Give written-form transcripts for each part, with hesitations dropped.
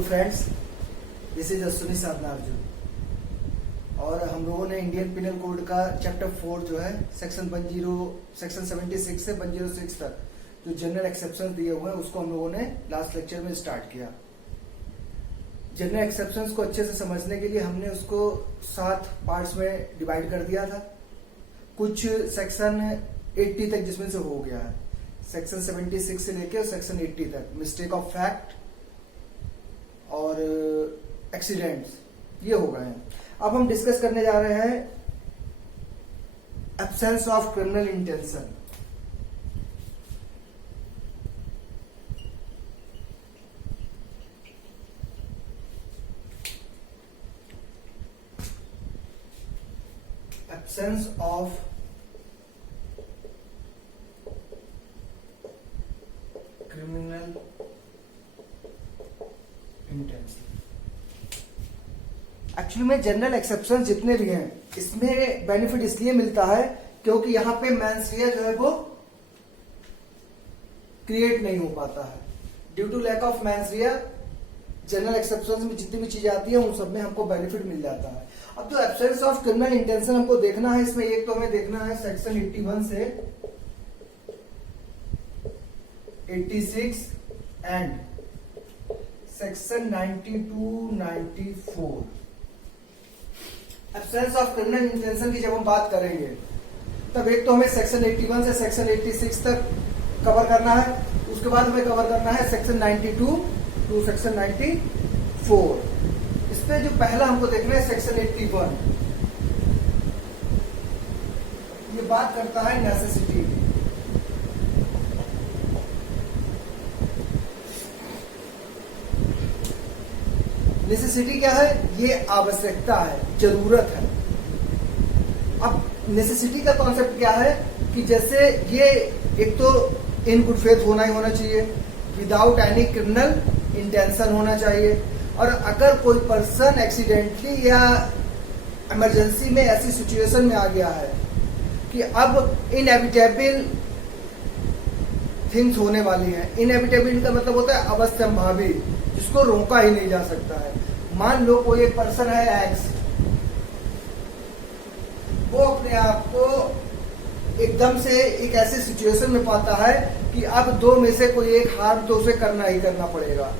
Hello friends, this is Ashwini Sadhana Arjun और हम लोगों ने इंडियन पिनल कोड का चैप्टर 4 जो है सेक्शन 76 से 106 तक जो जनरल एक्सेप्शन दिए हुए हैं उसको हम लोगों ने लास्ट लेक्चर में स्टार्ट किया। जनरल एक्सेप्शंस को अच्छे से समझने के लिए हमने उसको 7 पार्ट्स में डिवाइड कर दिया था। कुछ सेक्शन 80 तक जिसमें से हो गया है, सेक्शन 76 से लेकर सेक्शन 80 तक मिस्टेक ऑफ फैक्ट और एक्सीडेंट्स ये हो गए हैं। अब हम डिस्कस करने जा रहे हैं absence of criminal intention. Absence of criminal intention. Actually में जनरल एक्सेप्शन जितने भी हैं इसमें बेनिफिट इसलिए मिलता है क्योंकि यहां पे मेंस रिया जो है वो क्रिएट नहीं हो पाता है। Due to lack of mens rea general exception में जितनी भी चीजें आती है उन सब में हमको बेनिफिट मिल जाता है। अब जो एब्सेंस ऑफ क्रिमिनल इंटेंशन हमको देखना है, इसमें एक तो हमें देखना है सेक्शन 81 से 86 and section 92-94। Absence of criminal intention की जब हम बात करेंगे तब एक तो हमें सेक्शन 81 से सेक्शन 86 तक कवर करना है, उसके बाद हमें कवर करना है सेक्शन 92 टू सेक्शन 94। इस पे जो पहला हमको देखना है सेक्शन 81, ये बात करता है नेसेसिटी की। नेसेसिटी क्या है? ये आवश्यकता है, जरूरत है। अब नेसेसिटी का कॉन्सेप्ट क्या है कि जैसे ये एक तो इन गुड फेथ होना ही होना चाहिए, विदाउट एनी क्रिमिनल इंटेंशन होना चाहिए, और अगर कोई पर्सन एक्सीडेंटली या इमरजेंसी में ऐसी सिचुएशन में आ गया है कि अब इनएविटेबल थिंग्स होने वाली हैं। इनएविटेबल का मतलब होता है अवश्यंभावी, जिसको रोका ही नहीं जा सकता है। मान लो कोई एक पर्सन है एक्स, वो अपने आप को एकदम से एक ऐसे सिचुएशन में पाता है कि अब दो में से कोई एक हार्म तो उसे करना ही करना पड़ेगा,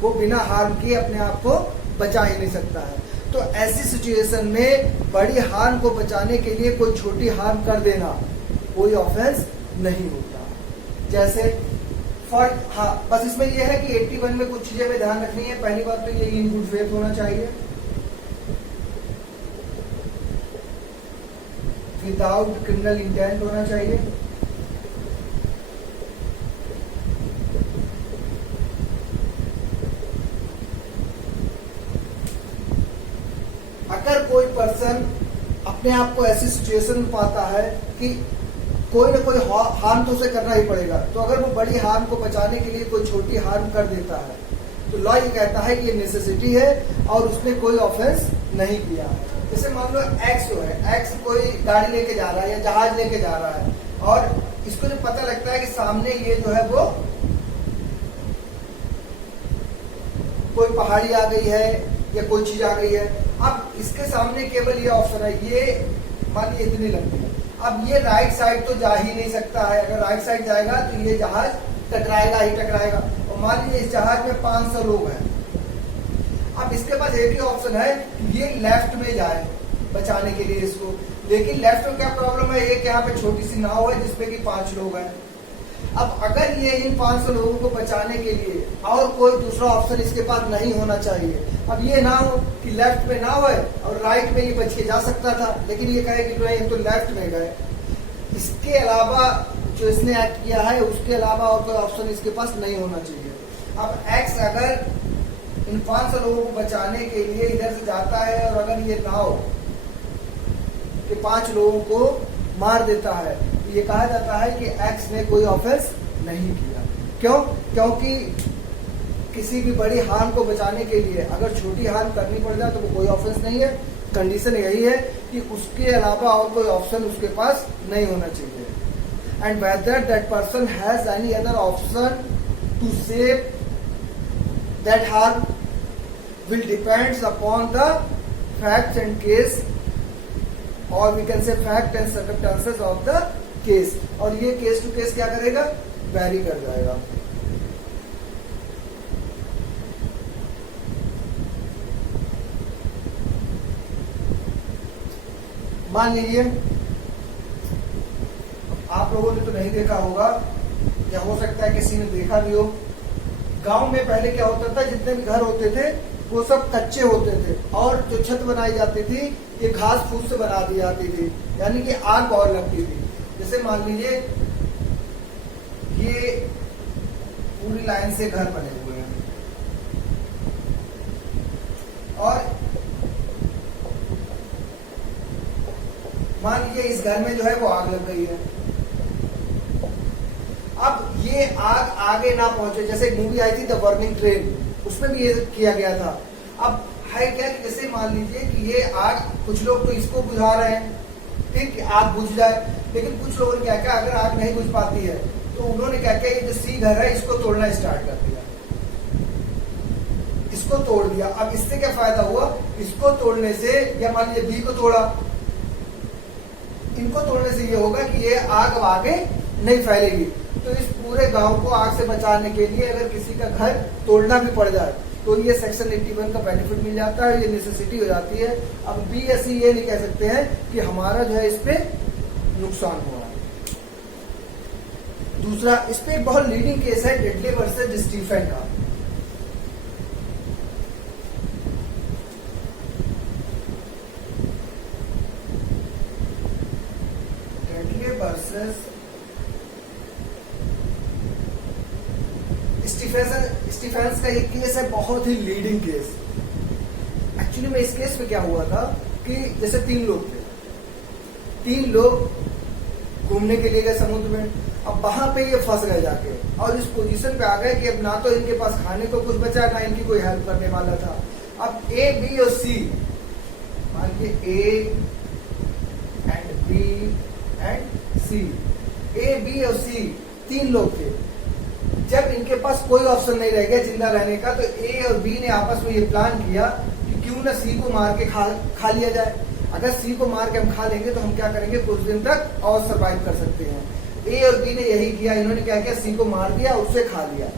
वो बिना हार्म किए अपने आप को बचा ही नहीं सकता है। तो ऐसी सिचुएशन में बड़ी हार्म को बचाने के लिए कोई छोटी हार्म कर देना कोई ऑफेंस नहीं होता। जैसे हाँ, बस इसमें यह है कि 81 में कुछ चीजें में ध्यान रखनी है। पहली बात तो ये इन गुड फेथ होना चाहिए, विदाउट क्रिमिनल इंटेंट होना चाहिए, अगर कोई पर्सन अपने आप को ऐसी सिचुएशन में पाता है कि कोई ना कोई हार्म तो उसे करना ही पड़ेगा, तो अगर वो बड़ी हार्म को बचाने के लिए कोई छोटी हार्म कर देता है तो लॉ ये कहता है कि ये नेसेसिटी है और उसने कोई ऑफेंस नहीं किया। जैसे मान लो एक्स जो है, एक्स कोई गाड़ी लेके जा रहा है या जहाज लेके जा रहा है और इसको जब पता लगता है कि सामने ये जो है वो कोई पहाड़ी आ गई है या कोई चीज आ गई है, अब इसके सामने केवल ये ऑप्शन है, ये मान लीजिए इतनी लंबी है, अब ये राइट साइड तो जा ही नहीं सकता है। अगर राइट साइड जाएगा तो ये जहाज टकराएगा ही टकराएगा। और मान लीजिए इस जहाज में 500 लोग हैं, अब इसके पास एक ही ऑप्शन है कि ये लेफ्ट में जाए बचाने के लिए इसको, लेकिन लेफ्ट में क्या प्रॉब्लम है, एक यहाँ पे छोटी सी नाव है जिसपे कि 5 लोग हैं। अब अगर ये इन 500 लोगों को बचाने के लिए और कोई दूसरा ऑप्शन इसके पास नहीं होना चाहिए, अब ये ना हो कि लेफ्ट में नाव है और राइट में ये बच के जा सकता था, लेकिन ये कहे कि नहीं तो लेफ्ट में गए, इसके अलावा जो इसने एक्ट किया है उसके अलावा और कोई ऑप्शन इसके पास नहीं होना चाहिए। अब एक्स अगर इन 500 लोगों को बचाने के लिए इधर से जाता है और अगर ये नाव के 5 लोगों को मार देता है, ये कहा जाता है कि एक्स ने कोई ऑफेंस नहीं किया। क्यों? क्योंकि किसी भी बड़ी हार्म को बचाने के लिए अगर छोटी हार्म करनी पड़ जाए तो वो कोई ऑफेंस नहीं है। कंडीशन यही है कि उसके अलावा और कोई ऑप्शन उसके पास नहीं होना चाहिए। And whether that person has any other option to save that harm will depends upon the facts and case, or we can say fact and circumstances of the case. और ये केस टू केस क्या करेगा, vary कर जाएगा. मान लीजिए आप लोगों ने तो नहीं देखा होगा, या हो सकता है किसी ने देखा भी हो, गांव में पहले क्या होता था, जितने भी घर होते थे वो सब कच्चे होते थे, और जो छत बनाई जाती थी ये घास फूस से बना दी जाती थी, यानी कि आग बहुत लगती थी. जैसे मान लीजिए ये पूरी लाइन से घर बने हुए हैं, और मान लीजिए इस घर में जो है वो आग लग गई है. अब ये आग आगे ना पहुंचे, जैसे एक मूवी आई थी द बर्निंग ट्रेन, उसमें भी ये किया गया था. अब है क्या कि जैसे मान लीजिए कि ये आग, कुछ लोग तो इसको बुझा रहे हैं, ठीक, कि आग बुझ जाए, लेकिन कुछ लोगों ने क्या किया, अगर आग नहीं बुझ पाती है तो उन्होंने क्या किया, ये जो सी घर है इसको तोड़ना स्टार्ट कर दिया, इसको तोड़ दिया. अब इससे क्या फायदा हुआ, इसको तोड़ने से, या मान लीजिए बी को तोड़ा, इनको तोड़ने से ये होगा कि ये आग अब आगे नहीं फैलेगी. तो इस पूरे गांव को आग से बचाने के लिए अगर किसी का घर तोड़ना भी पड़ जाए तो ये सेक्शन 81 का बेनिफिट मिल जाता है, ये नेसेसिटी हो जाती है. अब बी या सी ये नहीं कह सकते हैं कि हमारा जो है इस पे नुकसान हुआ है. दूसरा, इस पे एक बहुत लीडिंग केस है डेडले वर्सेस स्टीफन का. डेडले वर्सेस स्टीफेंस का एक केस है, बहुत ही लीडिंग केस. एक्चुअली में इस केस में क्या हुआ था कि जैसे 3 लोग थे, 3 लोग घूमने के लिए गए समुद्र में. अब वहां पे ये फंस गए जाके, और इस पोजीशन पे आ गए कि अब ना तो इनके पास खाने को कुछ बचा, ना इनकी कोई हेल्प करने वाला था. अब ए, बी और सी, मान लीजिए A and B and C, A, B और सी 3 लोग थे. जब इनके पास कोई ऑप्शन नहीं रह गया जिंदा रहने का, तो ए और बी ने आपस में ये प्लान किया कि क्यों ना सी को मार के खा लिया जाए. अगर सी को मार के हम खा लेंगे तो हम क्या करेंगे, कुछ दिन तक और सरवाइव कर सकते हैं. ए और बी ने यही किया, इन्होंने क्या किया, सी को मार दिया, उससे खा लिया.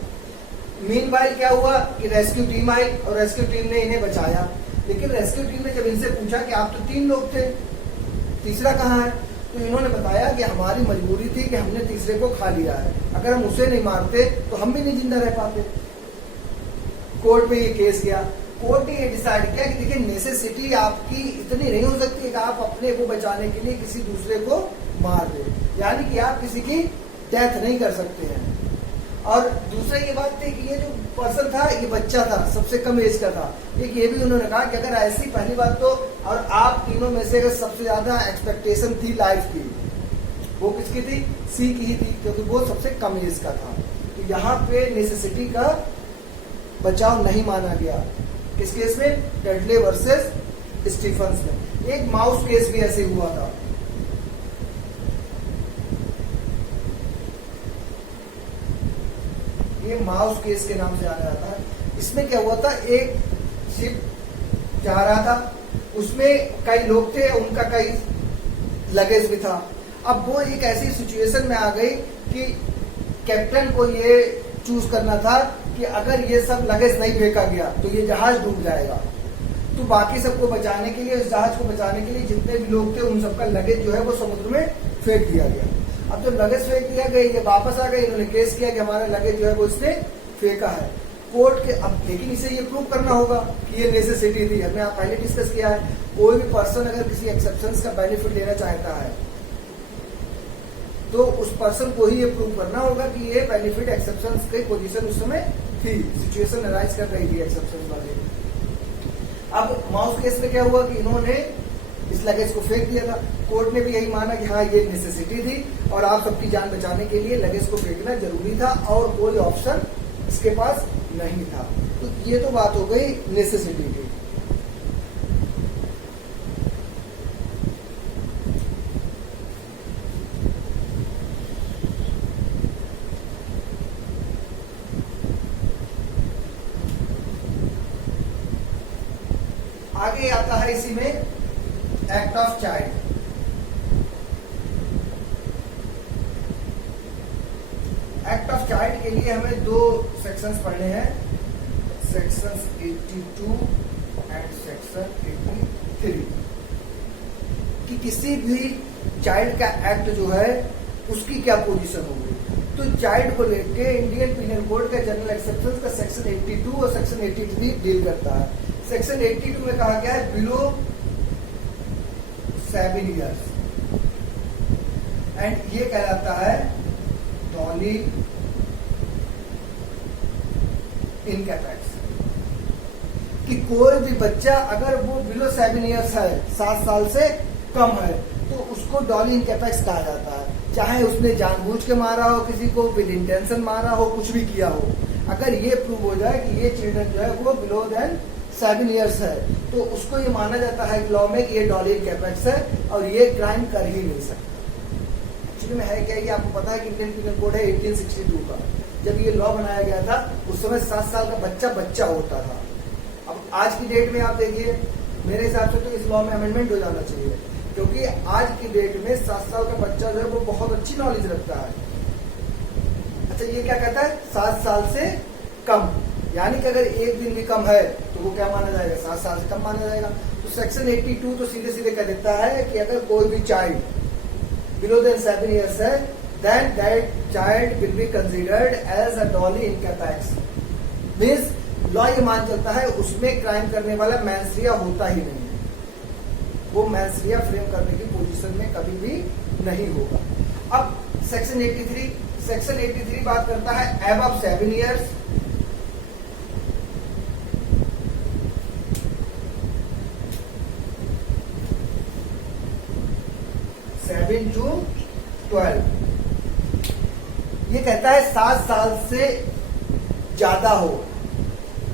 मीनवाइल क्या हुआ कि रेस्क्यू टीम आई और रेस्क्यू टीम ने इन्हें बचाया. लेकिन रेस्क्यू टीम ने जब इनसे पूछा कि आप तो 3 लोग थे, तीसरा कहाँ है, तो इन्होंने बताया कि हमारी मजबूरी थी कि हमने तीसरे को खा लिया है, अगर हम उसे नहीं मारते तो हम भी नहीं जिंदा रह पाते. कोर्ट में ये केस गया. कोर्ट ने ये डिसाइड किया कि देखिए नेसेसिटी आपकी इतनी नहीं हो सकती कि आप अपने को बचाने के लिए किसी दूसरे को मार दे, यानी कि आप किसी की डेथ नहीं कर सकते हैं. और दूसरा ये बात थी कि ये जो पर्सन था ये बच्चा था, सबसे कम एज का था. एक ये भी उन्होंने कहा कि अगर ऐसी, पहली बात तो, और आप तीनों में से अगर सबसे ज्यादा एक्सपेक्टेशन थी लाइफ की, वो किसकी थी, सी की ही थी, क्योंकि वो सबसे कम एज का था. तो यहाँ पे नेसेसिटी का बचाव नहीं माना गया. किस केस में, डेडले वर्सेस स्टीफन्स में. एक माउस केस भी ऐसे हुआ था. ये माउस केस के नाम से जाना जाता है. इसमें क्या हुआ था, एक शिप जा रहा था, उसमें कई लोग थे, उनका कई लगेज भी था. अब वो एक ऐसी सिचुएशन में आ गई कि कैप्टन को ये चूज करना था कि अगर ये सब लगेज नहीं फेंका गया तो ये जहाज डूब जाएगा. तो बाकी सबको बचाने के लिए, इस जहाज को बचाने के लिए जितने भी लोग थे उन सबका लगेज जो है वो समुद्र में फेंक दिया गया. अब जब लगेज फेंक दिया गया, ये वापस आ गए, इन्होंने केस किया कि हमारा लगेज जो है वो इसने फेंका है. कोर्ट के, अब लेकिन इसे ये प्रूव करना होगा कि ये नेसेसिटी थी. हमने आप पहले डिस्कस किया है, कोई भी पर्सन अगर किसी एक्सेप्शन का बेनिफिट लेना चाहता है तो उस पर्सन को ही ये प्रूव करना होगा कि ये बेनिफिट एक्सेप्शन की पोजीशन उस समय थी, सिचुएशन अराइज कर रही थी एक्सेप्शन वाले. अब माउस केस में क्या हुआ कि इन्होंने इस लगेज को फेंक दिया था. कोर्ट ने भी यही माना कि हाँ ये नेसेसिटी थी और आप सबकी जान बचाने के लिए लगेज को फेंकना जरूरी था और कोई ऑप्शन इसके पास नहीं था. तो ये तो बात हो गई नेसेसिटी की. आता है इसी में act of child. Act of child के लिए हमें दो सेक्शंस पढ़ने हैं, सेक्शन 82 एंड सेक्शन 83, कि किसी भी चाइल्ड का एक्ट जो है उसकी क्या पोजीशन होगी। तो चाइल्ड को लेके इंडियन पिनल कोड का जनरल एक्सेप्शन का सेक्शन 82 और सेक्शन 83 डील करता है। सेक्शन 82 में कहा गया है बिलो 7 years एंड ये कहलाता है डॉली इनकैपेक्स, कि कोई भी बच्चा अगर वो बिलो 7 years है, 7 साल से कम है, तो उसको डॉली इनकैपेक्स कहा जाता है। चाहे उसने जानबूझ के मारा हो, किसी को विद इंटेंशन मारा हो, कुछ भी किया हो, अगर ये प्रूव हो जाए कि ये चिल्ड्रन जो है वो बिलो देन 7 years है, तो उसको ये माना जाता है लॉ में कि ये डॉली इनकैपेक्स है और ये क्राइम कर ही नहीं सकता। एक्चुअली में है क्या, ये आपको पता है कि इंडियन पिनल कोड है 1862 का। जब ये लॉ बनाया गया था उस समय 7 साल का बच्चा होता था। अब आज की डेट में आप देखिए, मेरे हिसाब से तो इस लॉ में अमेंडमेंट हो जाना चाहिए, क्योंकि आज की डेट में 7 साल का बच्चा जो है वो बहुत अच्छी नॉलेज रखता है। अच्छा, ये क्या कहता है 7 साल से कम, यानी कि अगर एक दिन भी कम है तो वो क्या माना जाएगा, 7 साल से कम माना जाएगा। तो सेक्शन 82 तो सीधे सीधे कह देता है कि अगर कोई भी चाइल्ड बिलो देन 7 years है, then that child will be considered as a dolly incapax। Means law ये मान चलता है उसमें क्राइम करने वाला मैंसरिया होता ही नहीं है, वो मैंसरिया फ्रेम करने की पोजीशन में कभी भी नहीं होगा। अब सेक्शन 83 बात करता है above 7 years, to 12। ये कहता है 7 साल से ज्यादा हो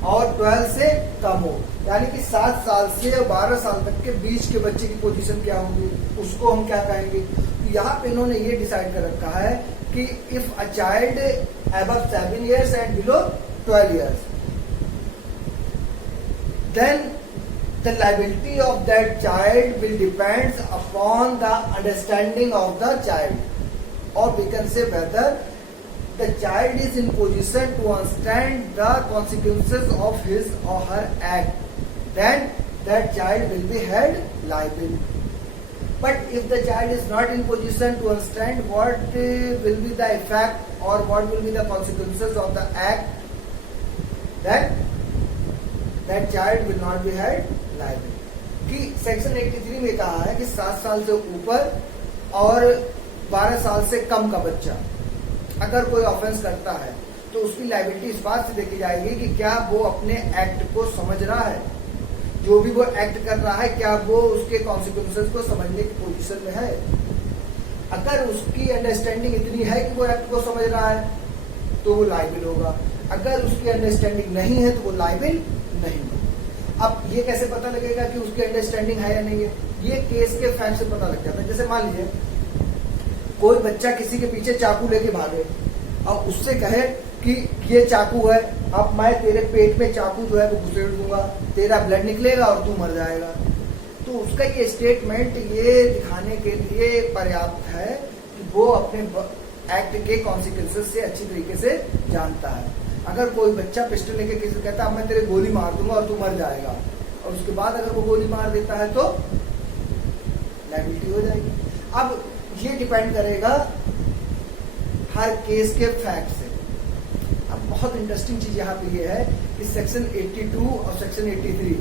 और 12 से कम हो, यानी कि 7 साल से 12 साल तक के बीच के बच्चे की पोजीशन क्या होगी, उसको हम क्या कहेंगे। तो यहाँ पे इन्होंने ये डिसाइड कर रखा है कि if a child above 7 years and below 12 years, then the liability of that child will depend upon the understanding of the child, or we can say whether the child is in position to understand the consequences of his or her act, then that child will be held liable. But if the child is not in position to understand what will be the effect or what will be the consequences of the act, then that child will not be held liable। कि section 83 में कहा है कि 7 साल से ऊपर और 12 साल से कम का बच्चा अगर कोई ऑफेंस करता है तो उसकी लायबिलिटी इस बात से देखी जाएगी कि क्या वो अपने एक्ट को समझ रहा है, जो भी वो एक्ट कर रहा है क्या वो उसके कॉन्सिक्वेंसेस को समझने की पोजीशन में है। अगर उसकी अंडरस्टैंडिंग इतनी है कि वो एक्ट को समझ रहा है तो वो लायबिल होगा, अगर उसकी अंडरस्टैंडिंग नहीं है तो वो लायबिल नहीं होगा। अब ये कैसे पता लगेगा कि उसकी अंडरस्टैंडिंग है या नहीं है, ये केस के फैक्ट से पता लग जाता है। जैसे मान लीजिए कोई बच्चा किसी के पीछे चाकू लेके भागे और उससे कहे कि ये चाकू है, अब मैं तेरे पेट में चाकू जो है वो घुसेड़ दूंगा, तेरा ब्लड निकलेगा और तू मर जाएगा। तो उसका ये स्टेटमेंट ये दिखाने के लिए पर्याप्त है कि वो अपने एक्ट के कॉन्सिक्वेंसेस से अच्छी तरीके से जानता है। अगर कोई बच्चा पिस्टल लेके किसी को कहता है मैं तेरे गोली मार दूंगा और तू मर जाएगा, और उसके बाद अगर वो गोली मार देता है तो लायबिलिटी हो जाएगी। अब ये डिपेंड करेगा हर केस के फैक्ट से। अब बहुत इंटरेस्टिंग चीज यहाँ पे ये है कि सेक्शन 82 और सेक्शन 83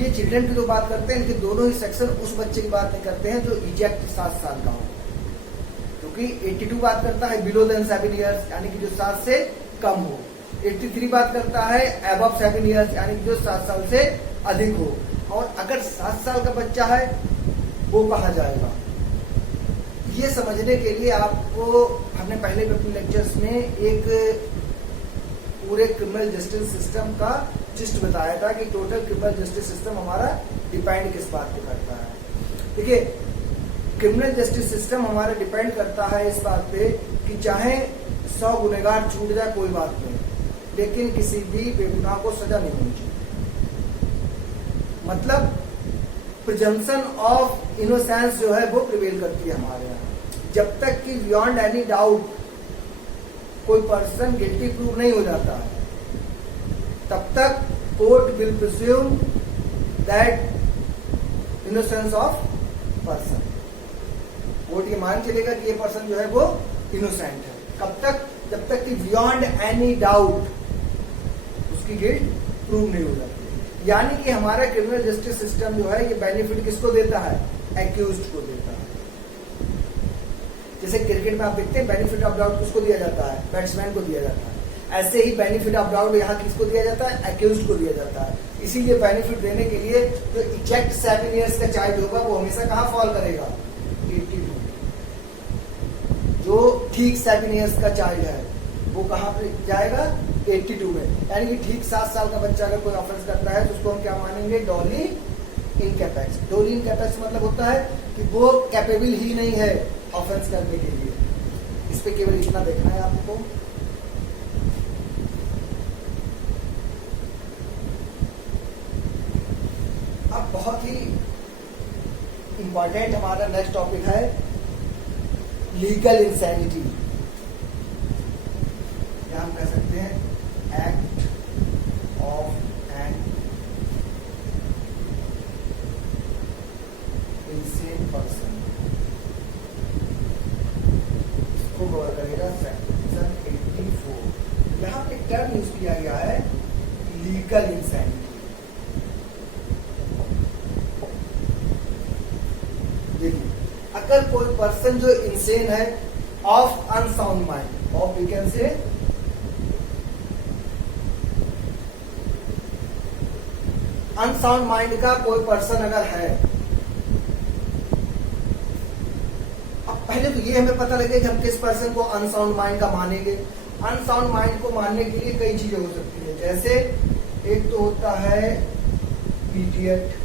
ये चिल्ड्रन की जो बात करते हैं, इनके दोनों ही सेक्शन उस बच्चे की बात नहीं करते हैं जो इजेक्ट 7 साल का हो, क्योंकि 82 बात करता है बिलो देन 7 years यानी कि जो 7 से कम हो, 83 बात करता है अबव 7 years यानी कि जो 7 साल से अधिक हो। और अगर 7 साल का बच्चा है वो कहा जाएगा, ये समझने के लिए आपको हमने पहले भी अपने लेक्चर्स में एक पूरे क्रिमिनल जस्टिस सिस्टम का जिस्ट बताया था कि टोटल क्रिमिनल जस्टिस सिस्टम हमारा डिपेंड किस बात पे करता है। देखिए क्रिमिनल जस्टिस सिस्टम हमारा डिपेंड करता है इस बात पे कि चाहे 100 गुनहगार छूट जाए कोई बात नहीं, लेकिन किसी भी बेगुनाह को सजा नहीं होनी चाहिए। मतलब प्रिजम्पशन ऑफ इनोसेंस जो है वो प्रिवेल करती है हमारे यहाँ। जब तक कि बियॉन्ड एनी डाउट कोई पर्सन गिल्टी प्रूव नहीं हो जाता है, तब तक court will presume that innocence of person. Court ये मान चलेगा कि ये पर्सन जो है वो इनोसेंट है। कब तक? जब तक कि बियॉन्ड एनी डाउट उसकी गिल्ट प्रूव नहीं हो जाती। यानी कि हमारा क्रिमिनल जस्टिस सिस्टम जो है ये बेनिफिट किसको देता है? एक्यूज्ड को देता है। जैसे क्रिकेट में आप देखते हैं बेनिफिट ऑफ डाउट किसको दिया जाता है? बैट्समैन को दिया जाता है। ऐसे ही बेनिफिट ऑफ डाउट यहाँ किसको दिया जाता है? एक्यूज्ड को दिया जाता है। इसीलिए बेनिफिट देने के लिए जो इजेक्ट 7 इयर्स का चाइल्ड होगा वो हमेशा कहाँ फॉल करेगा? 82। जो ठीक 7 इयर्स का चाइल्ड है वो कहाँ पे जाएगा? 82 में। यानी कि ठीक 7 साल का बच्चा अगर कोई ऑफेंस करता है तो उसको हम क्या मानेंगे? डोली इनकैपेक्स। डोली इनकैपेक्स मतलब होता है कि वो कैपेबल ही नहीं है ऑफेंस करने के लिए। इस पे केवल इतना देखना है आपको। अब बहुत ही इंपॉर्टेंट हमारा नेक्स्ट टॉपिक है लीगल इंसैनिटी, या हम कह सकते हैं act of an insane person. इसको कवर करेगा सेक्शन 84। यहाँ पे टर्म यूज किया गया है लीगल इंसैनिटी। देखिए, अगर कोई पर्सन जो इंसेन है, of unsound mind, or we can say unsound mind का कोई पर्सन अगर है, अब पहले तो ये हमें पता लगे कि हम किस पर्सन को अनसाउंड माइंड का मानेंगे। अनसाउंड माइंड को मानने के लिए कई चीजें हो सकती है। जैसे एक तो होता है इडियट,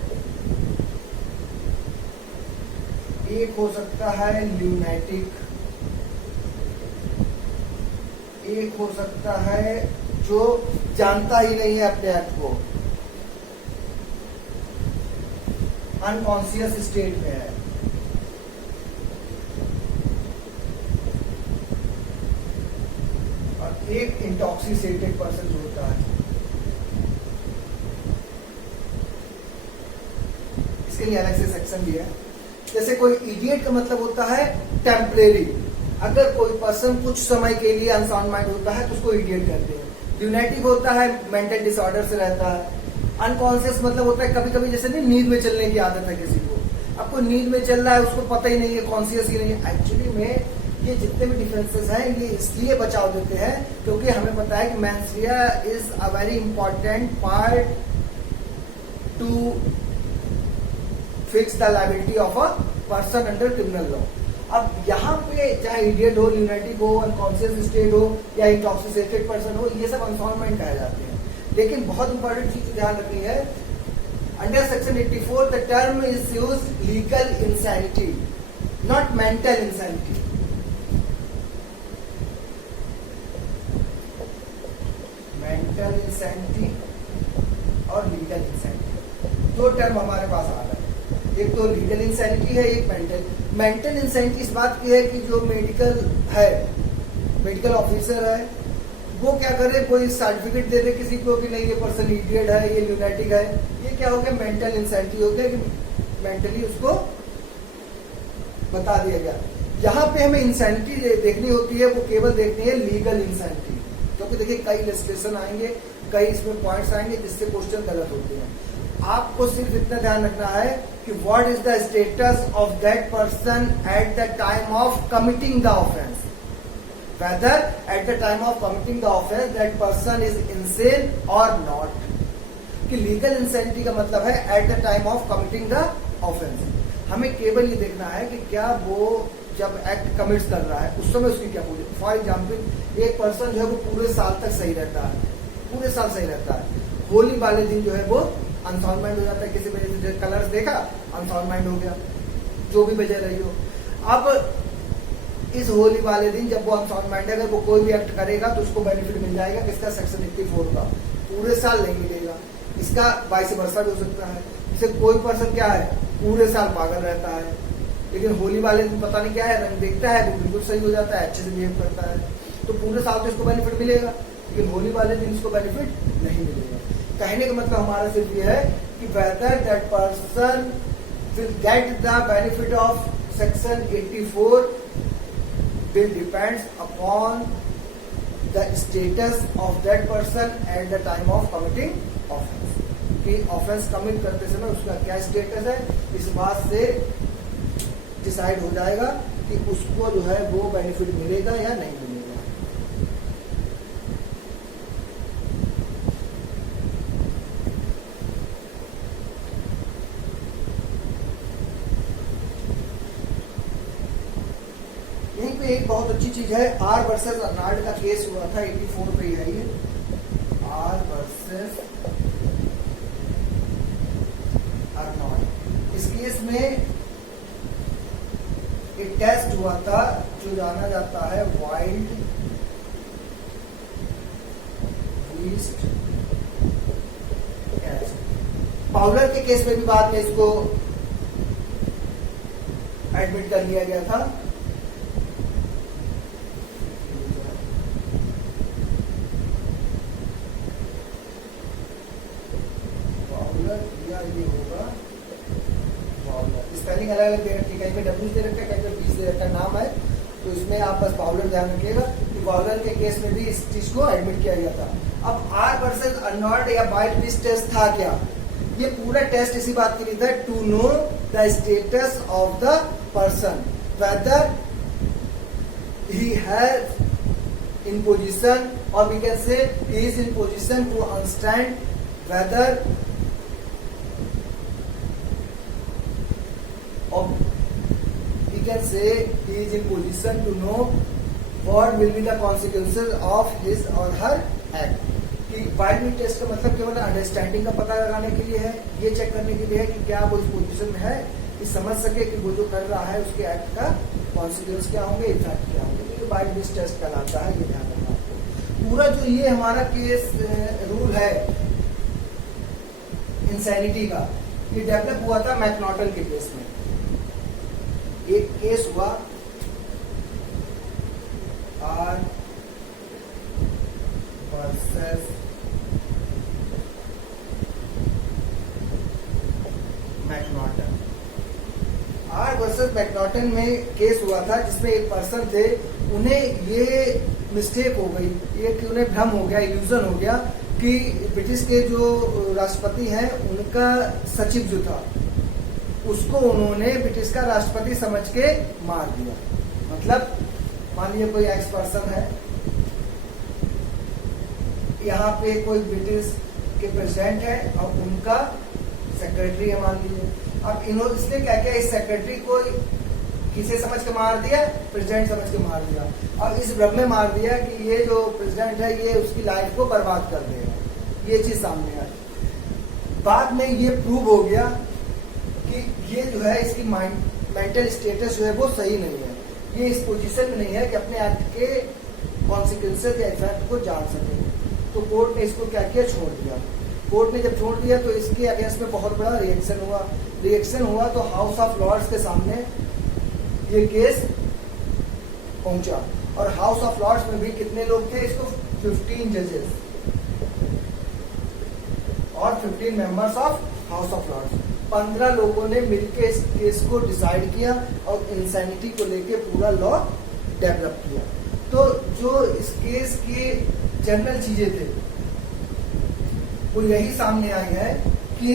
एक हो सकता है ल्यूनेटिक, एक हो सकता है जो जानता ही नहीं है अपने आप को, अनकॉन्शियस स्टेट में है। और एक इंटॉक्सिकेटेड पर्सन जो होता है। इसके लिए अलग से सेक्शन भी है। जैसे कोई इडियट का मतलब होता है टेम्परेरी। अगर कोई पर्सन कुछ समय के लिए अनसाउंड माइंड होता है तो उसको इडियट कहते हैं। ल्यूनेटिक होता है मेंटल डिसऑर्डर से रहता है। अनकॉन्शियस मतलब होता है कभी कभी जैसे नहीं नींद में चलने की आदत है किसी को, अब कोई नींद में चल रहा है उसको पता ही नहीं है, कॉन्शियस ही नहीं है। एक्चुअली में ये जितने भी डिफरेंसेस हैं ये इसलिए बचाव देते हैं क्योंकि हमें पता है कि mens rea is a very important part to fix the liability of a person under criminal law. अब यहाँ पे चाहे इडियट हो, ल्यूनेटिक हो, अनकॉन्शियस स्टेट हो या इंटॉक्सिकेटेड पर्सन हो, ये सब अनसाउंड माइंड कहे जाते हैं। लेकिन बहुत इंपॉर्टेंट चीज ध्यान रखनी है, under section 84 the term is used legal insanity, not mental insanity. Mental insanity और लीगल इंसैनिटी दो टर्म हमारे पास आ रहा है। एक तो लीगल इंसैनिटी है, एक मेंटल। मेंटल इंसैनिटी इस बात की है कि जो मेडिकल है, मेडिकल ऑफिसर है, वो क्या करे, कोई सर्टिफिकेट दे दे किसी को कि नहीं ये पर्सन इडियट है, ये ल्यूनेटिक है, ये क्या हो गया? मेंटल इंसैनिटी हो गया कि मेंटली उसको बता दिया गया। यहाँ पे हमें इंसैनिटी देखनी होती है, वो केवल देखनी है लीगल इंसैनिटी। क्योंकि देखिए कई इलस्ट्रेशन आएंगे, कई इसमें पॉइंट्स आएंगे जिससे क्वेश्चन गलत होते हैं। आपको सिर्फ इतना ध्यान रखना है कि what is the status of that person at the time of committing the offence, whether at the time of committing the offense that person is insane or not। कि लीगल इंसैनिटी का मतलब है at the time of committing the offence. हमें केवल ये देखना है कि क्या वो जब एक्ट कमिट्स कर रहा है उस समय उसकी क्या पूरी। फॉर एग्जाम्पल एक पर्सन जो है वो पूरे साल तक सही रहता है, पूरे साल सही रहता है, होली वाले दिन जो है वो अनसाउंड माइंड हो जाता है, किसी वजह से कलर्स देखा अनसाउंड माइंड हो गया, जो भी वजह रही हो। अब इस होली वाले दिन जब वो अनसाउंड माइंड है, अगर वो कोई भी एक्ट करेगा तो उसको बेनिफिट मिल जाएगा किसका? सेक्शन 84 का, पूरे साल नहीं मिलेगा। इसका वाइस वर्सा भी हो सकता है। जैसे कोई पर्सन क्या है, पूरे साल पागल रहता है, लेकिन होली वाले दिन पता नहीं क्या है, रंग देखता है वो बिल्कुल सही हो जाता है, अच्छे से बिहेव करता है, तो पूरे साल तो इसको बेनिफिट मिलेगा, लेकिन होली वाले दिन इसको बेनिफिट नहीं मिलेगा। कहने का मतलब हमारा सिर्फ ये है कि weather that person will get the benefit of section 84 will depends upon the status of that person at the time of committing offense। कि ऑफेंस कमिट करते समय उसका क्या स्टेटस है, इस बात से डिसाइड हो जाएगा कि उसको जो है वो बेनिफिट मिलेगा या नहीं मिलेगा। यहीं पे एक बहुत अच्छी चीज है, आर वर्सेस अर्नाल्ड का केस हुआ था 84 पे ही है ये, आर वर्सेस अर्नाल्ड। इस केस में एक टेस्ट हुआ था जो जाना जाता है वाइल्ड ईस्ट टेस्ट। पाउलर के केस में भी बाद में इसको एडमिट कर लिया गया था। ये होगा स्पेलिंग अलग अलग दे रखी है, कहीं पे डब्ल्यू दे रखा है, कहीं पे पीस दे रखा नाम है, तो इसमें आप बस पाउलर ध्यान रखिएगा कि पाउलर के केस में भी इस चीज को एडमिट किया गया था। अब आर वर्सेस अर्नाल्ड या वाइल्ड ईस्ट टेस्ट था क्या, ये पूरा टेस्ट इसी बात के लिए था, to know the status of the person whether he has in position or we can say he is in position to understand whether we can say he is in position to know what will be the consequences of his or her act। कि wild east test का मतलब केवल understanding का पता लगाने के लिए है, ये चेक करने के लिए है कि क्या वो इस पोजीशन में है कि समझ सके कि वो जो कर रहा है उसके एक्ट का कॉन्सिक्वेंस क्या होंगे, इफेक्ट क्या होंगे, तो ये वाइल्ड ईस्ट टेस्ट कहलाता है, ये ध्यान रखना आपको। पूरा जो ये हमारा केस रूल है इंसैनिटी का, ये डेवलप हुआ था मैकनॉटन के केस में। एक केस हुआ R versus McNaughton. R versus McNaughton में केस हुआ था जिसमें एक पर्सन थे, उन्हें ये मिस्टेक हो गई, ये कि उन्हें भ्रम हो गया, इल्यूजन हो गया कि ब्रिटिश के जो राष्ट्रपति हैं उनका सचिव जो था उसको उन्होंने ब्रिटिश का राष्ट्रपति समझ के मार दिया। मतलब मान लीजिए कोई एक्स पर्सन है, यहाँ पे कोई ब्रिटिश के प्रेसिडेंट है और उनका सेक्रेटरी है मान लीजिए। अब इन्होंने इसने क्या किया, इस सेक्रेटरी को किसे समझ के मार दिया, प्रेसिडेंट समझ के मार दिया, और इस भ्रम में मार दिया कि ये जो प्रेसिडेंट है ये उसकी लाइफ को बर्बाद कर देगा। ये चीज सामने आई, बाद में ये प्रूव हो गया कि ये जो है इसकी मेंटल स्टेटस जो है वो सही नहीं है, ये इस पोजीशन में नहीं है कि अपने एक्ट के कॉन्सिक्वेंसेस या इफेक्ट को जान सके। तो कोर्ट ने इसको क्या किया, छोड़ दिया। कोर्ट ने जब छोड़ दिया तो इसके अगेंस्ट में बहुत बड़ा रिएक्शन हुआ तो हाउस ऑफ लॉर्ड्स के सामने ये केस पहुंचा, और हाउस ऑफ लॉर्ड्स में भी कितने लोग थे, इसको 15 जजेस और 15 members of House of Lords, 15 लोगों ने मिलकर इस केस को डिसाइड किया और इंसैनिटी को लेके पूरा लॉ डेवलप किया। तो जो इस केस की जनरल चीजें थे वो यही सामने आई है कि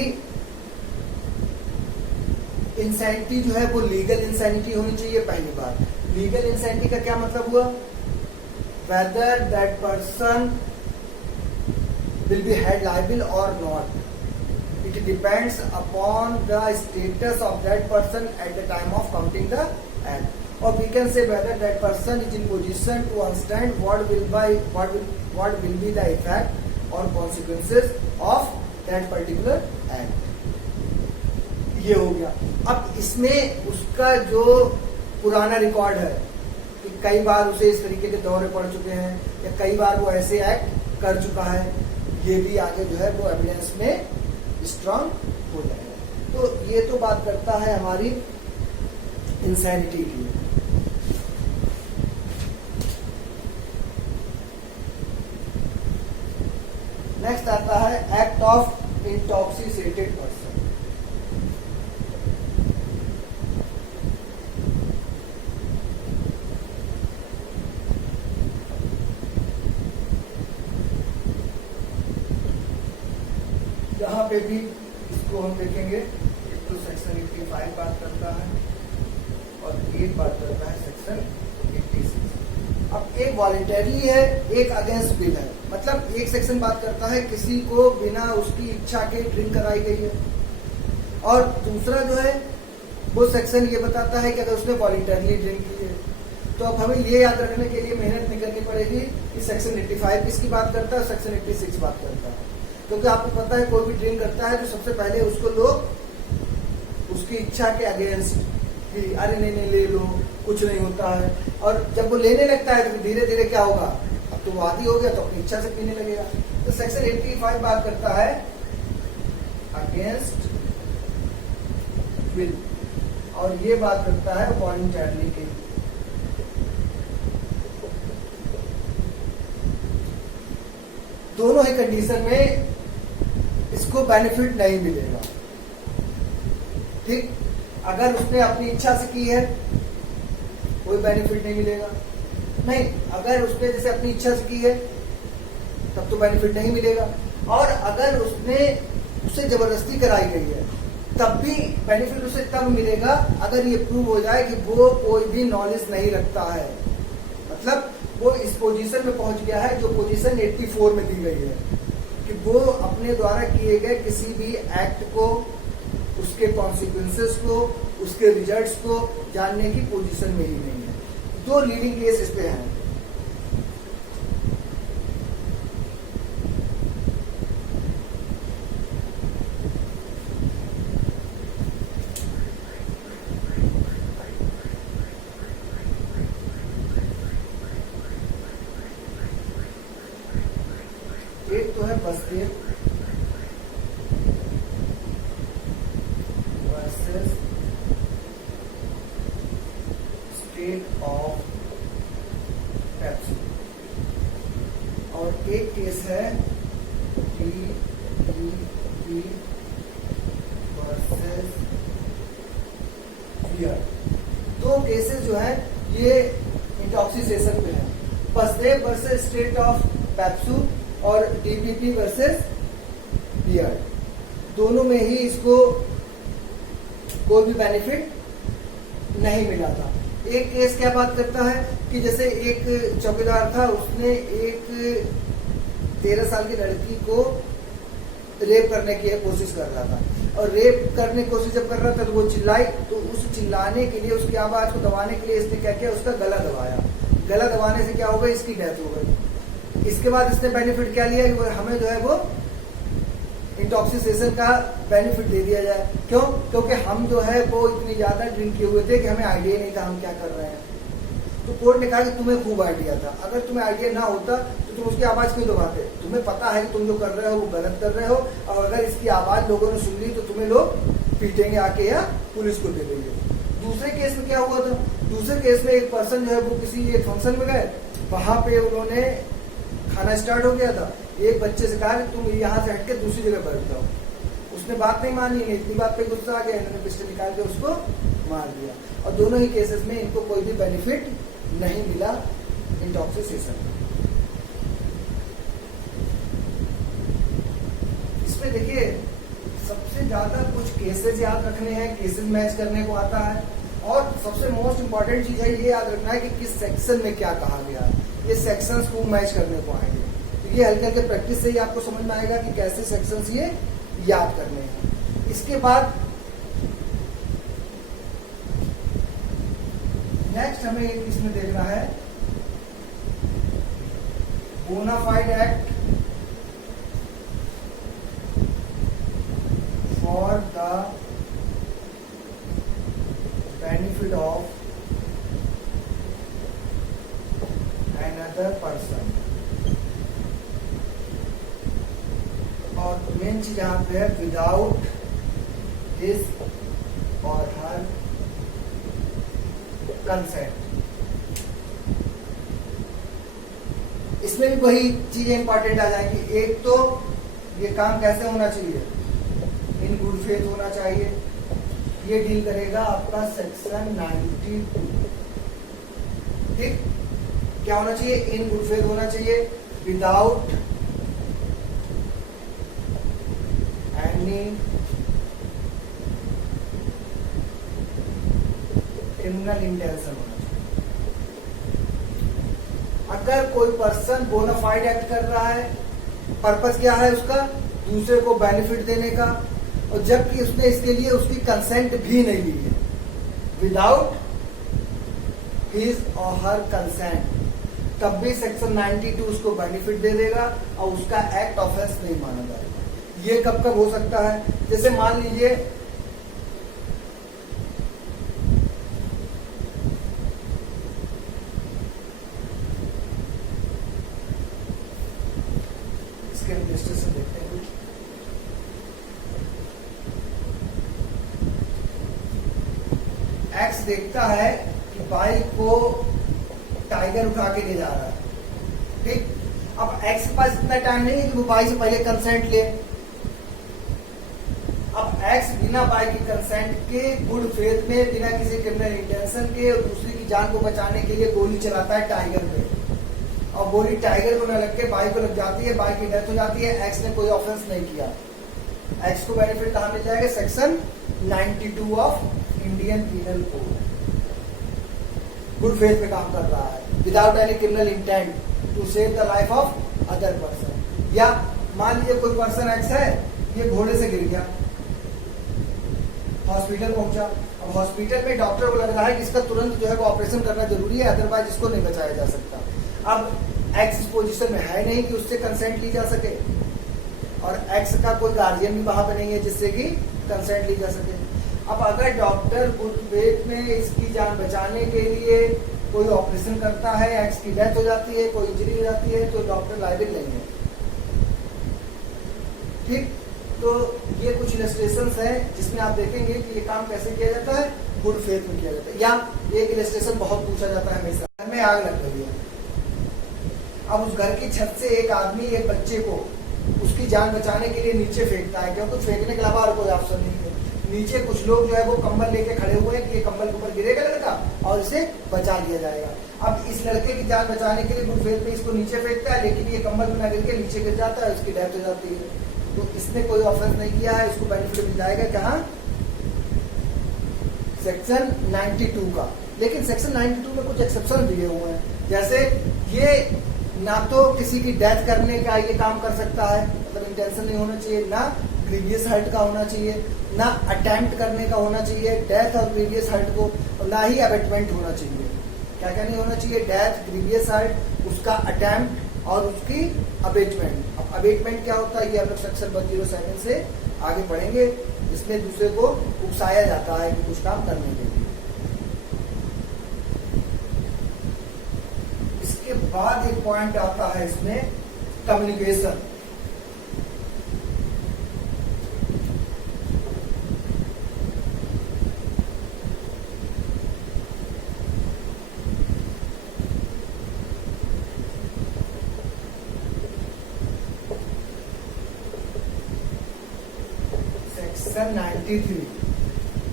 इंसैनिटी जो है वो लीगल इंसैनिटी होनी चाहिए। पहली बात, लीगल इंसैनिटी का क्या मतलब हुआ, weather that person will be held liable और not, it depends upon the status of that person at the time of committing the act, or we can say whether that person is in position to understand what will be the effect or consequences of that particular act। ये हो गया। अब इसमें उसका जो पुराना record है कि कई बार उसे इस तरीके के दौरे पड़ चुके हैं या कई बार वो ऐसे एक्ट कर चुका है, ये भी आगे जो है वो एविडेंस में स्ट्रांग हो जाएगा। तो ये तो बात करता है हमारी इंसैनिटी की। नेक्स्ट आता है एक्ट ऑफ इंटॉक्सिकेटेड पर्सन। यहाँ पे भी इसको हम देखेंगे, एक तो सेक्शन 85 बात करता है और एक बात करता है सेक्शन 86। अब एक वॉलेंटरी है, एक अगेंस्ट विल है। मतलब एक सेक्शन बात करता है किसी को बिना उसकी इच्छा के ड्रिंक कराई गई है, और दूसरा जो है वो सेक्शन ये बताता है कि अगर उसने वॉलेंटरली ड्रिंक की है। तो अब हमें ये याद रखने के लिए मेहनत नहीं करनी पड़ेगी कि सेक्शन 85 किसकी बात करता है और सेक्शन 86 बात करता है। क्योंकि आपको पता है कोई भी ड्रिंक करता है तो सबसे पहले उसको लोग उसकी इच्छा के अगेंस्ट कि अरे नहीं ले लो, कुछ नहीं होता है। और जब वो लेने लगता है तो धीरे धीरे क्या होगा, अब तो वो आदी हो गया तो अपनी इच्छा से पीने लगेगा। तो सेक्शन 85 बात करता है अगेंस्ट विल, और ये बात करता है वॉलंटरली के। दोनों ही कंडीशन में इसको बेनिफिट नहीं मिलेगा। ठीक, अगर उसने अपनी इच्छा से की है कोई बेनिफिट नहीं मिलेगा। नहीं, अगर उसने जैसे अपनी इच्छा से की है तब तो बेनिफिट नहीं मिलेगा। और अगर उसे जबरदस्ती कराई गई है तब भी बेनिफिट उसे तब मिलेगा अगर ये प्रूव हो जाए कि वो कोई भी नॉलेज नहीं रखता है। मतलब वो इस पोजीशन में पहुंच गया है जो पोजीशन 84 में दी गई है कि वो अपने द्वारा किए गए किसी भी एक्ट को, उसके कॉन्सिक्वेंसेस को, उसके रिजल्ट्स को जानने की पोजीशन में ही नहीं है। 2 लीडिंग केस इस पे हैं। एक तो है Basdev versus state of Pepsi, और एक केस है DDP वर्सेस बियर। 2 केसेस जो है ये इंटॉक्सिकेशन पे है, Basdev versus state of PEPSU और DPP वर्सेस बियर। दोनों में ही इसको कोई भी बेनिफिट नहीं मिला था। एक केस क्या बात करता है कि जैसे एक चौकीदार था, उसने एक 13 साल की लड़की को रेप करने की कोशिश कर रहा था, और रेप करने की कोशिश जब कर रहा था तो वो चिल्लाई, तो उस चिल्लाने के लिए, उसकी आवाज को दबाने के लिए इसने क्या किया, उसका गला दबाया। गला दबाने से क्या हो गया, इसकी डेथ हो गई। इसके बाद इसने बेनिफिट क्या लिया कि हमें जो है वो इंटॉक्सिकेशन का बेनिफिट दे दिया जाए। क्यों? क्योंकि हम जो है वो इतनी ज्यादा ड्रिंक किए हुए थे कि हमें आइडिया नहीं था हम क्या कर रहे हैं। तो कोर्ट ने कहा कि तुम्हें खूब आइडिया था, अगर तुम्हें आइडिया ना होता तो तुम उसकी आवाज क्यों दबाते? तुम्हें पता है कि तुम जो कर रहे हो वो गलत कर रहे हो, और अगर इसकी आवाज लोगों ने सुन ली तो तुम्हें लोग पीटेंगे आके या पुलिस को दे देंगे। दूसरे केस में क्या हुआ था, दूसरे केस में एक पर्सन जो है वो किसी एक फंक्शन में गए, वहां पे उन्होंने खाना स्टार्ट हो गया था। एक बच्चे से कहा तुम यहाँ से हटके दूसरी जगह बैठ जाओ, उसने बात नहीं मानी, इतनी बात पे गुस्सा आ गया, इन्होंने पिस्टल निकाल के उसको मार दिया। और दोनों ही केसेस में इनको कोई भी बेनिफिट नहीं मिला इंटॉक्सिकेशन। इसमें देखिए सबसे ज्यादा कुछ केसेस याद रखने हैं, केसेस मैच करने को आता है, और सबसे मोस्ट इंपॉर्टेंट चीज है ये याद रखना है कि किस सेक्शन में क्या कहा गया है। ये सेक्शंस को मैच करने को आएंगे, तो ये हल्के हल्के प्रैक्टिस से ही आपको समझ में आएगा कि कैसे सेक्शंस ये याद करने हैं। इसके बाद नेक्स्ट हमें एक इसमें देखना है bona fide act for the benefit of another person, और मेन सेकंड चीज यहाँ पे है विदाउट हिज और हर कंसेंट। इसमें भी वही चीजें इंपॉर्टेंट आ जाएंगी। एक तो ये काम कैसे होना चाहिए, इन गुड फेथ होना चाहिए। ये डील करेगा आपका सेक्शन 92। ठीक, क्या होना चाहिए, इन गुड फेथ होना चाहिए, विदाउट एनी क्रिमिनल इंटेंशन होना चाहिए। अगर कोई पर्सन बोनाफाइड एक्ट कर रहा है, पर्पस क्या है उसका, दूसरे को बेनिफिट देने का, और जबकि उसने इसके लिए उसकी कंसेंट भी नहीं ली है, विदाउट हिज और हर कंसेंट, तब भी सेक्शन 92 उसको बेनिफिट दे देगा और उसका एक्ट ऑफेंस नहीं माना जाएगा। ये कब कब हो सकता है, जैसे मान लीजिए इसके रजिस्ट्रेशन देखते हैं। एक्स देखता है कि बाइक को टाइगर उठा के ले जा रहा है। ठीक, अब एक्स के पास इतना टाइम नहीं है कि वो बाइक से पहले कंसेंट ले। अब एक्स बिना बाइक की कंसेंट के गुड फेथ में, बिना किसी क्रिमिनल इंटेंशन के और दूसरे की जान को बचाने के लिए गोली चलाता है टाइगर पे, और गोली टाइगर को न लग के बाइक को लग जाती है, बाइक की डेथ हो जाती है। एक्स ने कोई ऑफेंस नहीं किया, एक्स को बेनिफिट कहां मिल जाएगा, section 92 of Indian Penal Code. Good faith पे काम कर रहा है, without any criminal intent to save the life of other person. या मान लीजिए कोई पर्सन एक्स है, ये घोड़े से गिर गया, हॉस्पिटल पहुंचा। अब हॉस्पिटल में डॉक्टर को लग रहा है कि इसका तुरंत जो है वो ऑपरेशन करना जरूरी है, अदरवाइज इसको नहीं बचाया जा सकता। अब एक्स इस पोजीशन में है नहीं कि उससे कंसेंट ली जा सके, और एक्स का कोई गार्जियन भी वहां पे नहीं है जिससे कि कंसेंट ली जा सके। अब अगर डॉक्टर गुड फेथ में इसकी जान बचाने के लिए कोई ऑपरेशन करता है, एक्स की डेथ हो जाती है, कोई इंजरी हो जाती है, तो डॉक्टर लायबिल नहीं है। ठीक, तो ये कुछ इलस्ट्रेशंस हैं जिसमें आप देखेंगे कि ये काम कैसे किया जाता है, गुड फेथ में किया जाता है। या एक इलस्ट्रेशन बहुत पूछा जाता है हमेशा, घर में आग लग गई है, अब उस घर की छत से एक आदमी एक बच्चे को उसकी जान बचाने के लिए नीचे फेंकता है, क्योंकि फेंकने के अलावा और कोई ऑप्शन नहीं है। नीचे कुछ लोग जो है वो कंबल लेके खड़े हुए हैं कि ये कंबल के ऊपर गिरेगा लड़का और इसे बचा लिया जाएगा। अब इस लड़के की जान बचाने के लिए गुड फेथ में इसको नीचे फेंकता है, लेकिन ये कंबल में गिर के नीचे गिर जाता है, उसकी डेथ हो जाती है। तो इसने कोई ऑफेंस नहीं किया है, इसको बेनिफिट मिल जाएगा कहाँ, सेक्शन 92 का। लेकिन सेक्शन 92 में कुछ एक्सेप्शन दिए हुए हैं, जैसे ये ना तो किसी की डेथ करने का ये काम कर सकता है, मतलब इंटेंशन नहीं होना चाहिए, ना ग्रीवियस हर्ट का होना चाहिए, ना अटेम्प्ट करने का होना चाहिए डेथ और ग्रीवियस हर्ट को, और ना ही अबेटमेंट होना चाहिए। क्या क्या नहीं होना चाहिए, डेथ, ग्रीवियस हर्ट, उसका अटेम्प्ट और उसकी अबेटमेंट। अब अबेटमेंट क्या होता है, ये हम लोग सेक्शन 107 से आगे पढ़ेंगे, जिसमें दूसरे को उकसाया जाता है कि कुछ काम करने के लिए। इसके बाद एक पॉइंट आता है इसमें, communication. Section 93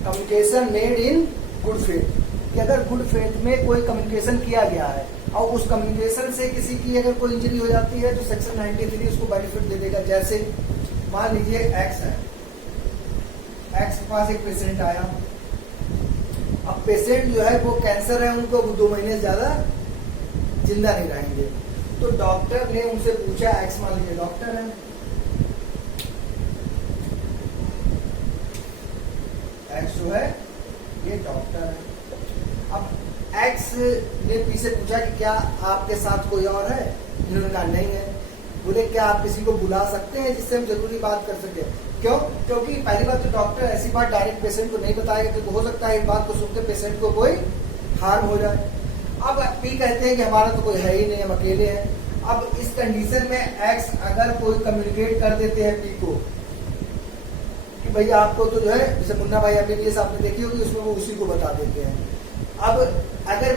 communication made in good faith, कि अगर गुड फेथ में कोई कम्युनिकेशन किया गया है और उस कम्युनिकेशन से किसी की अगर कोई इंजरी हो जाती है तो सेक्शन 93 उसको बेनिफिट दे देगा। जैसे मान लीजिए एक्स है, एक्स के पास एक पेशेंट आया, अब पेशेंट जो है वो कैंसर है, उनको 2 महीने से ज्यादा जिंदा नहीं रहेंगे। तो डॉक्टर ने उनसे पूछा, एक्स मान लीजिए डॉक्टर है, एक्स जो है ये डॉक्टर है। अब एक्स ने पी से पूछा कि क्या आपके साथ कोई और है, इन्होंने कहा नहीं है। बोले क्या आप किसी को बुला सकते हैं जिससे हम जरूरी बात कर सके, क्यों, क्योंकि पहली बात तो डॉक्टर ऐसी बात डायरेक्ट पेशेंट को नहीं बताएगा, क्योंकि हो सकता है इस बात को सुनते पेशेंट को कोई हार्म हो जाए। अब पी कहते हैं कि हमारा तो कोई है ही नहीं, हम अकेले हैं। अब इस कंडीशन में एक्स अगर कोई कम्युनिकेट कर देते हैं पी को कि भाई आपको तो जो है, जैसे मुन्ना भाई MBBS आपने देखी होगी, उसमें वो उसी को बता देते हैं। अब अगर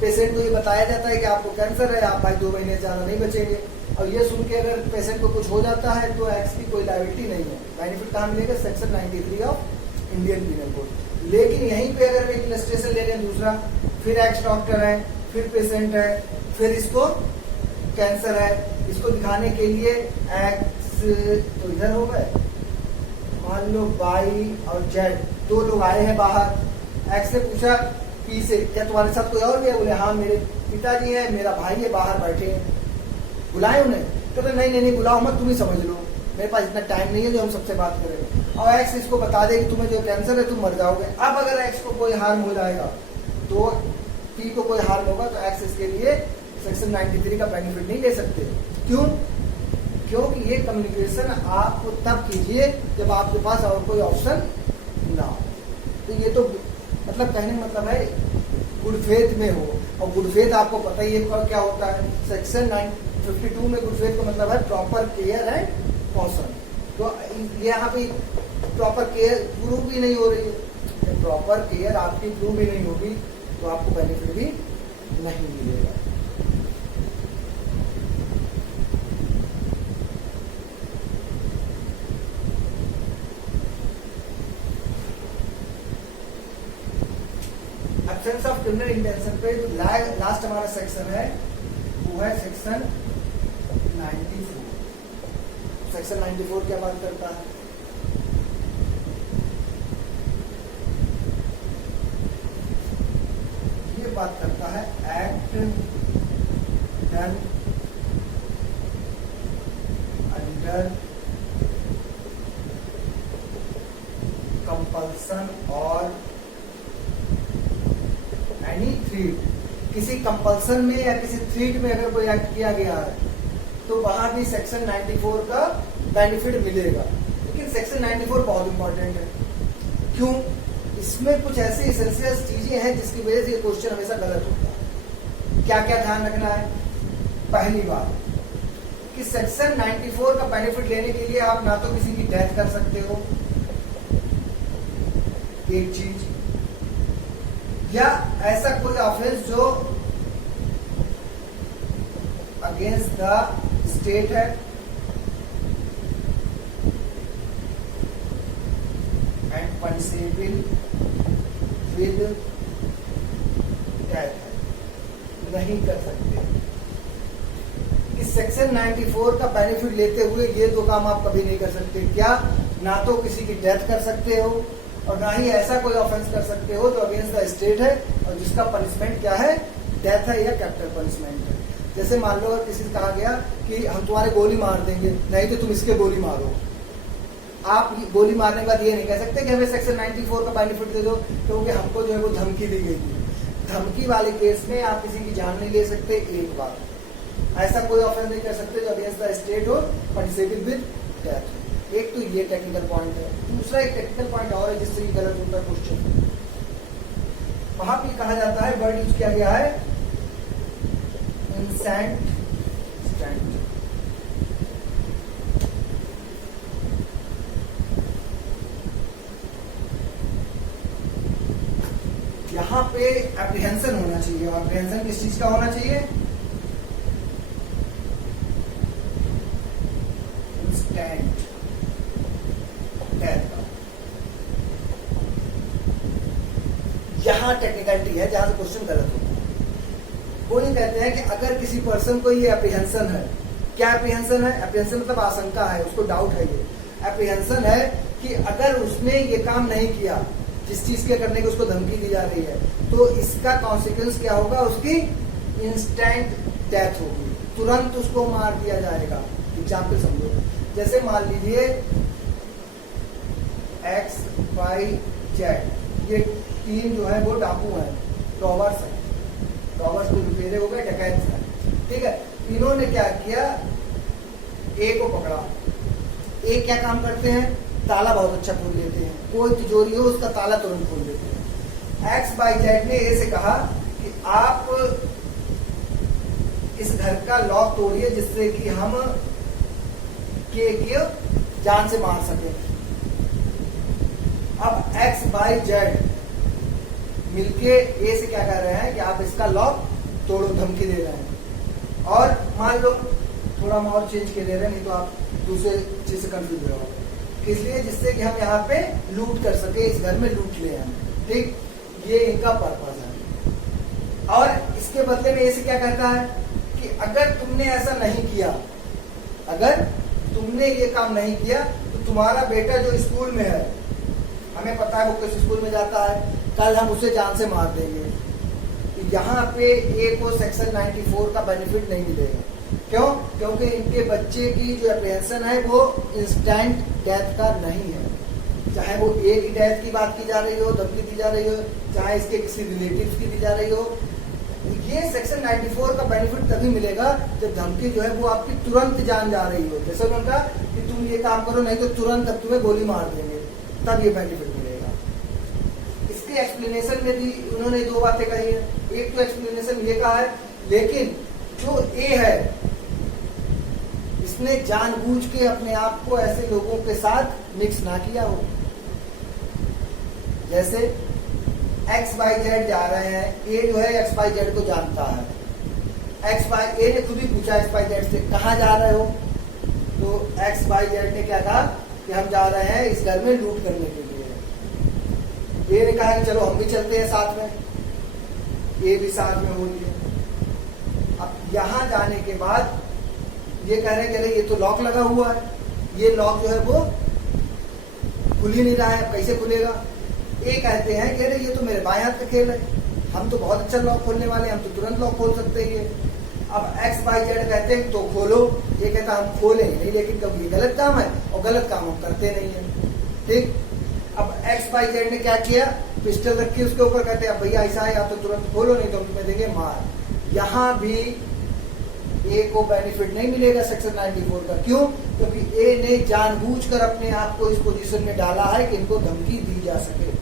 पेशेंट को ये बताया जाता है कि आपको कैंसर है, आप भाई 2 महीने ज़्यादा नहीं बचेंगे, और ये सुन के अगर पेशेंट को कुछ हो जाता है तो एक्स की कोई लायबिलिटी नहीं है। बेनिफिट कहाँ मिलेगा? Section 93 of Indian Penal Code. लेकिन यहीं पे अगर एक इलस्ट्रेशन ले लें दूसरा, फिर एक्स डॉक्टर है, फिर पेशेंट है, फिर इसको कैंसर है, इसको दिखाने के लिए एक्स तो इधर हो गए, मान लो वाई और जेड 2 लोग आए हैं बाहर। एक्स ने पूछा पी से, क्या तुम्हारे साथ कोई और भी है? बोले हाँ मेरे पिताजी है, मेरा भाई है, बाहर बैठे हैं, बुलाए उन्हें? कहते नहीं बुलाओ मत, तुम ही समझ लो, मेरे पास इतना टाइम नहीं है जो हम सबसे बात करें। और एक्स इसको बता दे कि तुम्हें जो कैंसर है तुम मर जाओगे। अब अगर एक्स को कोई हार्म हो जाएगा तो पी को कोई हार्म होगा तो एक्स इसके लिए सेक्शन 93 का बेनिफिट नहीं ले सकते। क्यों? क्योंकि ये कम्युनिकेशन आप तब कीजिए जब आपके पास और कोई ऑप्शन ना हो। तो ये तो मतलब कहने का मतलब है गुड फेथ में हो, और गुड फेथ आपको पता ही है क्या होता है। सेक्शन 52 में गुड फेथ का मतलब है प्रॉपर केयर एंड कॉशन। तो यहाँ पे प्रॉपर केयर प्रूव भी नहीं हो रही है, प्रॉपर केयर आपकी प्रूव भी नहीं होगी तो आपको बेनिफिट भी नहीं मिलेगा। एब्सेंस ऑफ क्रिमिनल इंटेंशन पे जो लास्ट हमारा सेक्शन है वो है सेक्शन 94। सेक्शन 94 क्या बात करता है? ये बात करता है एक्ट डन अंडर कंपल्सन और एनी थ्रीट। किसी कंपल्सन में या किसी थ्रीट में अगर कोई एक्ट किया गया है तो वहां भी सेक्शन 94 का बेनिफिट मिलेगा। लेकिन सेक्शन 94 बहुत इंपॉर्टेंट है। क्यों? इसमें कुछ ऐसी एसेंशियल चीजें हैं जिसकी वजह से ये क्वेश्चन हमेशा गलत होता है। क्या क्या ध्यान रखना है? पहली बात कि सेक्शन 94 का बेनिफिट लेने के लिए आप ना तो किसी की डेथ कर सकते हो, एक चीज, या ऐसा कोई ऑफेंस जो अगेंस्ट द स्टेट है एंड पनिशेबल विद डेथ है, नहीं कर सकते। इस सेक्शन 94 का बेनिफिट लेते हुए ये 2 काम आप कभी नहीं कर सकते। क्या? ना तो किसी की डेथ कर सकते हो और ना ही ऐसा कोई ऑफेंस कर सकते हो जो अगेंस्ट द स्टेट है और जिसका पनिशमेंट क्या है? डेथ है या कैपिटल पनिशमेंट है। जैसे मान लो अगर किसी से कहा गया कि हम तुम्हारे गोली मार देंगे, नहीं तो तुम इसके गोली मारो। आप गोली मारने के बाद ये नहीं कह सकते कि हमें सेक्शन 94 का बेनिफिट दे दो, क्योंकि हमको जो है वो धमकी दी गई थी। धमकी वाले केस में आप किसी की जान नहीं ले सकते। एक बार ऐसा कोई ऑफेंस नहीं कर सकते जो अगेंस्ट द स्टेट हो, पनिशेबल विद डेथ। एक तो ये टेक्निकल पॉइंट है। दूसरा एक टेक्निकल पॉइंट और है जिससे गलत होता है क्वेश्चन। वहां भी कहा जाता है, वर्ड यूज किया गया है इंस्टेंट स्टैंड। यहां पे एप्रीहेंशन होना चाहिए। और एप्रीहेंशन किस चीज का होना चाहिए? इंस्टेंट डेथ का। यहां टेक्निकलिटी है जहां से क्वेश्चन गलत होता है। वो ये कहते हैं कि अगर किसी पर्सन को ये एप्रीहेंशन है, क्या एप्रीहेंशन है? एप्रीहेंशन मतलब आशंका है, उसको डाउट है। ये एप्रीहेंशन है कि अगर उसने ये काम नहीं किया जिस चीज के करने की उसको धमकी दी जा रही है, तो इसका कॉन्सिक्वेंस क्या होगा? उसकी इंस्टेंट डेथ होगी, तुरंत उसको मार दिया जाएगा। एग्जाम्पल समझो, जैसे मान लीजिए एक्स वाई जेड, ये 3 जो है वो डाकू है, रॉबर्स है। रॉबर्स को लुटेरे हो गए, डकैत है, ठीक है। तीनों ने क्या किया? ए को पकड़ा। ए क्या काम करते हैं? ताला बहुत अच्छा खोल लेते हैं। कोई तिजोरी हो उसका ताला तुरंत खोल लेते हैं। एक्स बाई जेड ने ए से कहा कि आप इस घर का लॉक तोड़िए जिससे कि हम के जान से मार सके। अब एक्स बाई जेड मिलके ए से क्या कर रहे हैं कि आप इसका लॉक तोड़ो, धमकी दे रहे हैं। और मान लो थोड़ा हम और चेंज के दे रहे हैं, नहीं तो आप दूसरे चीज से कंफ्यूज हो जाओगे। इसलिए जिससे कि हम यहाँ पे लूट कर सके, इस घर में लूट ले हम, ठीक, ये इनका पर्पज है। और इसके बदले में ऐसे क्या कहता है कि अगर तुमने ऐसा नहीं किया, अगर तुमने ये काम नहीं किया तो तुम्हारा बेटा जो स्कूल में है, हमें पता है वो किस स्कूल में जाता है, कल हम उसे जान से मार देंगे। तो यहाँ पे ए को सेक्शन 94 का बेनिफिट नहीं मिलेगा। क्यों? क्योंकि इनके बच्चे की जो एप्रीहेंशन है वो इंस्टेंट डेथ का नहीं है। चाहे वो ए की डेथ की बात की जा रही हो, धमकी दी जा रही हो, चाहे इसके किसी रिलेटिव्स की दी जा रही हो, ये सेक्शन 94 का बेनिफिट तभी मिलेगा जब धमकी जो है वो आपकी तुरंत जान जा रही हो। जैसे उन्होंने कहा कि तुम ये काम करो नहीं तो तुरंत अब तुम्हें गोली मार देंगे, तब ये बेनिफिट मिलेगा। इसके एक्सप्लेनेशन में भी उन्होंने दो बातें कही है। एक तो एक्सप्लेनेशन ये कहा है, लेकिन जो ए है इसने जानबूझ के अपने आप को ऐसे लोगों के साथ मिक्स ना किया हो। जैसे एक्स वाई जेड जा रहे हैं, ए जो है एक्स वाई जेड को जानता है, ए ने खुद ही पूछा एक्स वाई जेड से कहाँ जा रहे हो, तो एक्स वाई जेड ने क्या कहा कि हम जा रहे हैं इस घर में लूट करने के लिए। ए ने कहा कि चलो हम भी चलते हैं साथ में, ए भी साथ में हो लिए। अब यहां जाने के बाद ये कह रहे हैं कि अरे ये तो लॉक लगा हुआ है, ये लॉक जो है वो खुल ही नहीं रहा है, कैसे खुलेगा। ये कहते हैं कि अरे ये तो मेरे बाएं हाथ का खेल है, हम तो बहुत अच्छा लॉक खोलने वाले हैं, हम तो तुरंत लॉक खोल सकते हैं ये। अब एक्स वाई जेड कहते हैं तो खोलो, ये कहता हम खोलेंगे नहीं, लेकिन क्योंकि ये गलत काम है और गलत काम हम करते नहीं है, ठीक। अब एक्स वाई जेड ने क्या किया, पिस्टल रखी उसके ऊपर, कहते हैं भैया ऐसा है, आप तो तुरंत खोलो नहीं तो हम तुम्हें देंगे मार। यहाँ भी ए को बेनिफिट नहीं मिलेगा सेक्शन 94 का। क्यों? क्योंकि ए ने जानबूझकर अपने आप को इस पोजीशन में डाला है कि इनको धमकी दी जा सके।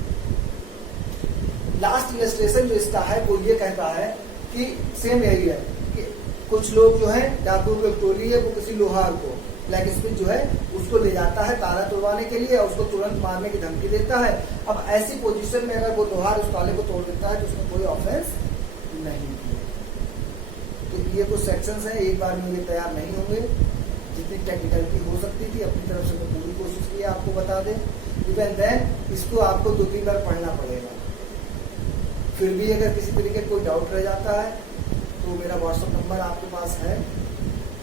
लास्ट इलस्ट्रेशन जो इसका है वो ये कहता है कि सेम यही है कि कुछ लोग जो है डाकू की टोली है, वो किसी लोहार को ब्लैक स्मिथ जो है उसको ले जाता है ताला तोड़वाने के लिए और उसको तुरंत मारने की धमकी देता है। अब ऐसी पोजीशन में अगर वो लोहार उस ताले को तोड़ देता है तो उसमें कोई ऑफेंस नहीं है। तो ये कुछ सेक्शंस हैं, एक बार में ये तैयार नहीं होंगे। जितनी टेक्निकलिटी हो सकती थी अपनी तरफ से तो पूरी कोशिश की आपको बता दें। इवन देन इसको आपको 2-3 बार पढ़ना पड़ेगा। फिर भी अगर किसी तरीके कोई डाउट रह जाता है तो मेरा व्हाट्सएप नंबर आपके पास है,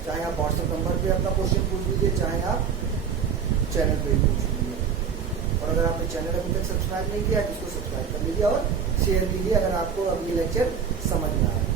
चाहे आप व्हाट्सएप नंबर पे अपना क्वेश्चन पूछ लीजिए, चाहे आप चैनल पे पूछ लीजिए। और अगर आपने चैनल अभी तक सब्सक्राइब नहीं किया तो इसको सब्सक्राइब कर लीजिए और शेयर कीजिए अगर आपको अब ये लेक्चर समझ में आए।